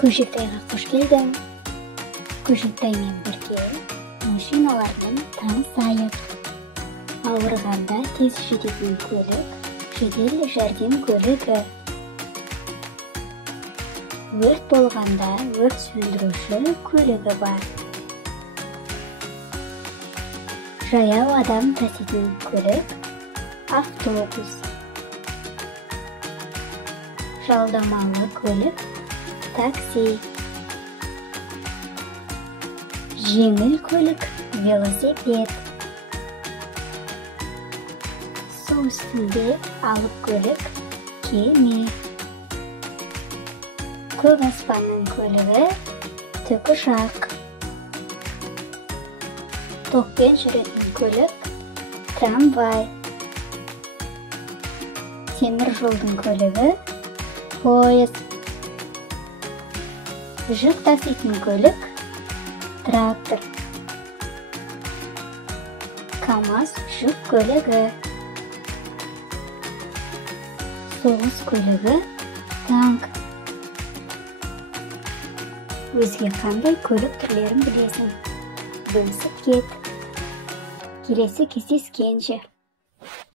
Көшіктайға қош келдің. Көшіктаймен бірге машиналардың танысайық. Ауырғанда тез жететін көлік, жедел жәрдем көлігі. Өрт болғанда өрт сөндіруші көлігі бар. Жаяу адам таситын көлік, автобус. Жалдамалы көлік, такси. Жеңіл көлік, велосипед. Су үстінде алып көлік, кеме. Көк аспанның көлігі, тікұшақ. Токпен жүретін көлік, трамвай. Темір жолдың көлігі, поезд. Жүк таситын көлік, трактор. КамАЗ жүк көлігі. Соғыс көлігі, танк. Өзге қандай көлік түрлерін білесің? Бөлісіп кет. Келесі кездескенше.